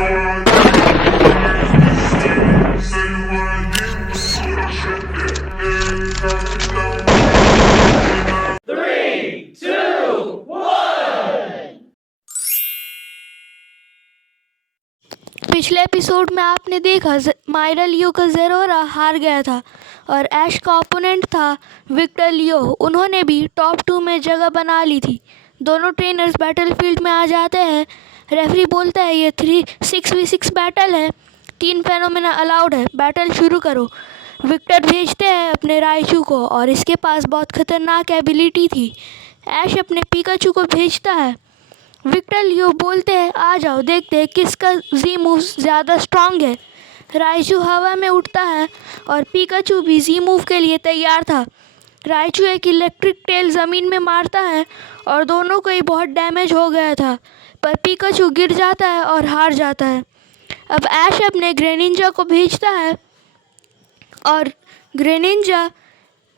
Three, two, one. पिछले episode में आपने देखा मायरा लियो का ज़ेरोरा हार गया था और ऐश का ओपोनेंट था विक्टर लियो। उन्होंने भी टॉप 2 में जगह बना ली थी। दोनों ट्रेनर्स बैटलफील्ड में आ जाते हैं। रेफरी बोलता है ये 6v6 बैटल है, 3 फेनोमेना अलाउड है, बैटल शुरू करो। विक्टर भेजते हैं अपने राइचू को और इसके पास बहुत खतरनाक एबिलिटी थी। ऐश अपने पिकाचू को भेजता है। विक्टर लियो बोलते हैं आ जाओ देखते हैं किसका जी मूव ज़्यादा स्ट्रांग है। राइचू हवा में उठता है और पिकाचू भी जी मूव के लिए तैयार था। राइचू एक इलेक्ट्रिक टेल ज़मीन में मारता है और दोनों को ही बहुत डैमेज हो गया था, पर पिकाचू गिर जाता है और हार जाता है। अब ऐश अपने ग्रेनिंजा को भेजता है और ग्रेनिंजा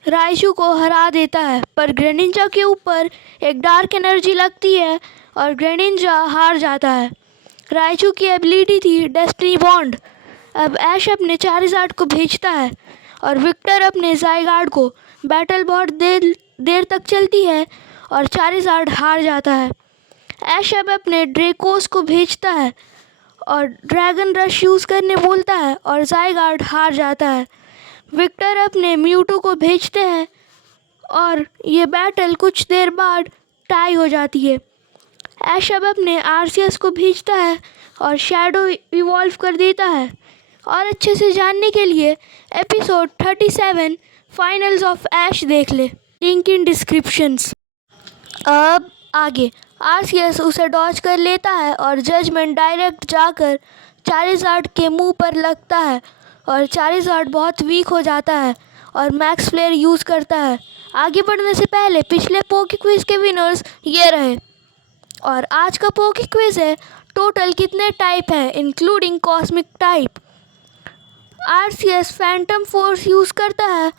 राइचू को हरा देता है, पर ग्रेनिंजा के ऊपर एक डार्क एनर्जी लगती है और ग्रेनिंजा हार जाता है। राइचू की एबिलिटी थी डेस्टिनी बॉन्ड। अब ऐश अपने चारिज़ार्ड को भेजता है और विक्टर अपने ज़ाइगार्ड को। बैटल बहुत देर तक चलती है और चारिज़ार्ड हार जाता है। ऐश अब अपने ड्रेकोस को भेजता है और ड्रैगन रश यूज़ करने बोलता है और ज़ाइगार्ड हार जाता है। विक्टर अपने म्यूटू को भेजते हैं और ये बैटल कुछ देर बाद टाई हो जाती है। ऐश अब अपने आरसीएस को भेजता है और शैडो इवॉल्व कर देता है। और अच्छे से जानने के लिए एपिसोड 37 फाइनल्स ऑफ ऐश देख ले, लिंक इन डिस्क्रिप्शंस। अब आगे आरसीएस उसे डॉज कर लेता है और जजमेंट डायरेक्ट जाकर चारिज़ार्ड के मुंह पर लगता है और चारिज़ार्ड बहुत वीक हो जाता है और मैक्स फ्लेयर यूज़ करता है। आगे बढ़ने से पहले पिछले पोके क्विज के विनर्स ये रहे और आज का पोके क्विज है टोटल कितने टाइप है including cosmic type. RCS Phantom force use करता है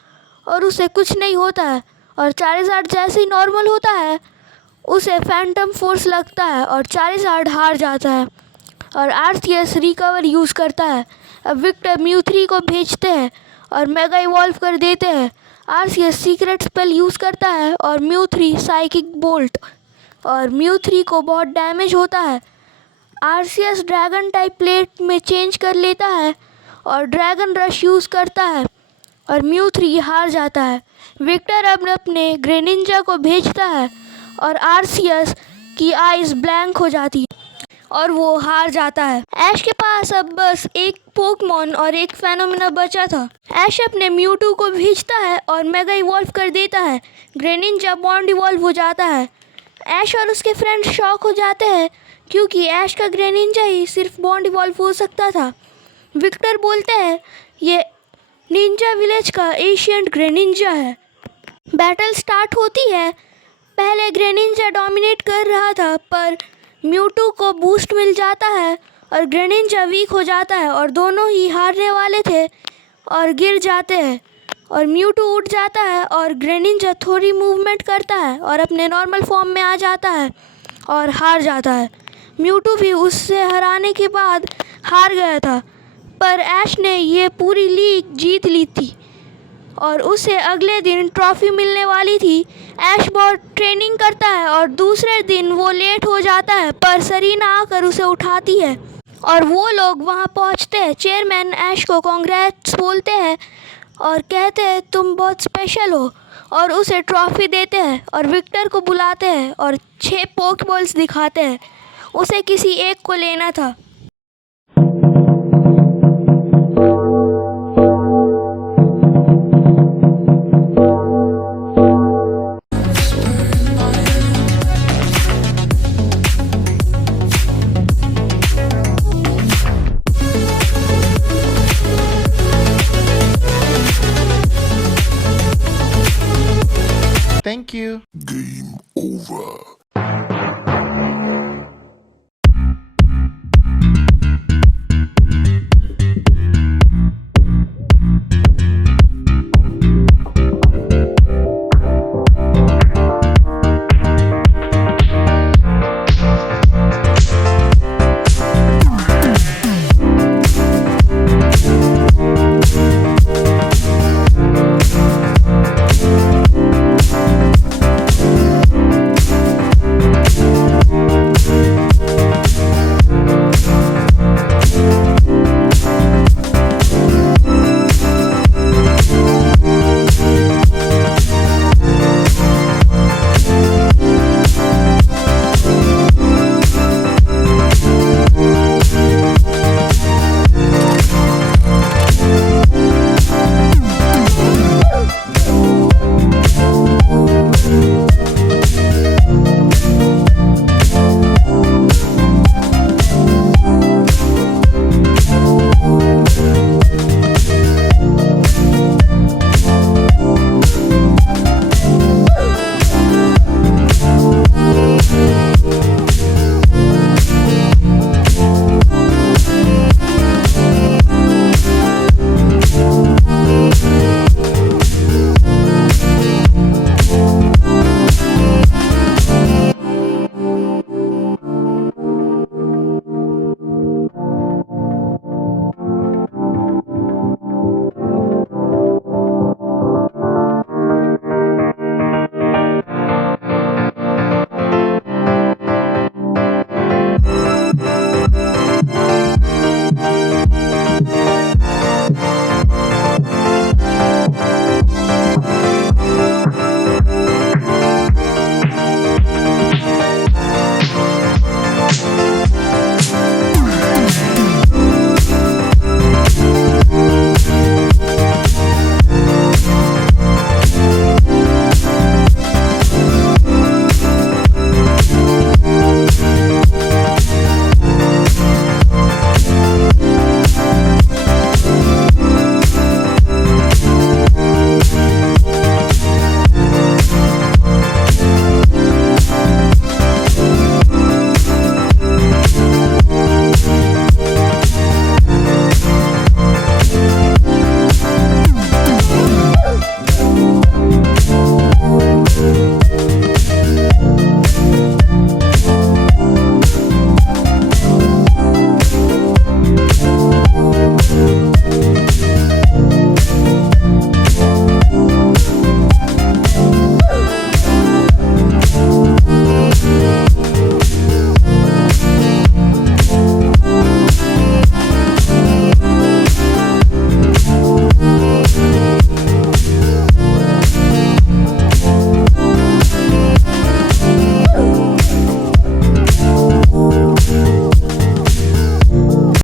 और उसे कुछ नहीं होता है और चारिज़ार्ड जैसे ही नॉर्मल होता है उसे फैंटम फोर्स लगता है और चारिज़ार्ड हार जाता है और आरसीएस रिकवर यूज़ करता है। अब विक्टर म्यू3 को भेजते हैं और मेगा इवॉल्व कर देते हैं। आरसीएस सीक्रेट स्पेल यूज़ करता है और म्यू3 साइकिक बोल्ट और म्यू3 को बहुत डैमेज होता है। आरसीएस ड्रैगन टाइप प्लेट में चेंज कर लेता है और ड्रैगन रश यूज़ करता है और म्यू3 हार जाता है। विक्टर अब अपने ग्रेनिंजा को भेजता है और आरसीएस की आइज़ ब्लैंक हो जाती है और वो हार जाता है। ऐश के पास अब बस एक पोकेमॉन और एक फेनोमेना बचा था। ऐश अपने म्यूटू को भेजता है और मेगा इवॉल्व कर देता है। ग्रेनिंजा बॉन्ड इवॉल्व हो जाता है। ऐश और उसके फ्रेंड्स शॉक हो जाते हैं क्योंकि ऐश का ग्रेनिंजा ही सिर्फ बॉन्ड इवॉल्व हो सकता था। विक्टर बोलते हैं ये निंजा विलेज का एशियंट ग्रेनिंजा है। बैटल स्टार्ट होती है। पहले ग्रेनिंजा डोमिनेट कर रहा था, पर म्यूटू को बूस्ट मिल जाता है और ग्रेनिंजा वीक हो जाता है और दोनों ही हारने वाले थे और गिर जाते हैं और म्यूटू उठ जाता है और ग्रेनिंजा थोड़ी मूवमेंट करता है और अपने नॉर्मल फॉर्म में आ जाता है और हार जाता है। म्यूटू भी उससे हराने के बाद हार गया था, पर ऐश ने ये पूरी लीग जीत ली थी और उसे अगले दिन ट्रॉफी मिलने वाली थी। ऐश बहुत ट्रेनिंग करता है और दूसरे दिन वो लेट हो जाता है, पर सरीना आकर उसे उठाती है और वो लोग वहाँ पहुँचते हैं। चेयरमैन ऐश को कांग्रेट्स बोलते हैं और कहते हैं तुम बहुत स्पेशल हो और उसे ट्रॉफी देते हैं और विक्टर को बुलाते हैं और 6 पोकेबॉल्स दिखाते हैं। उसे किसी एक को लेना था।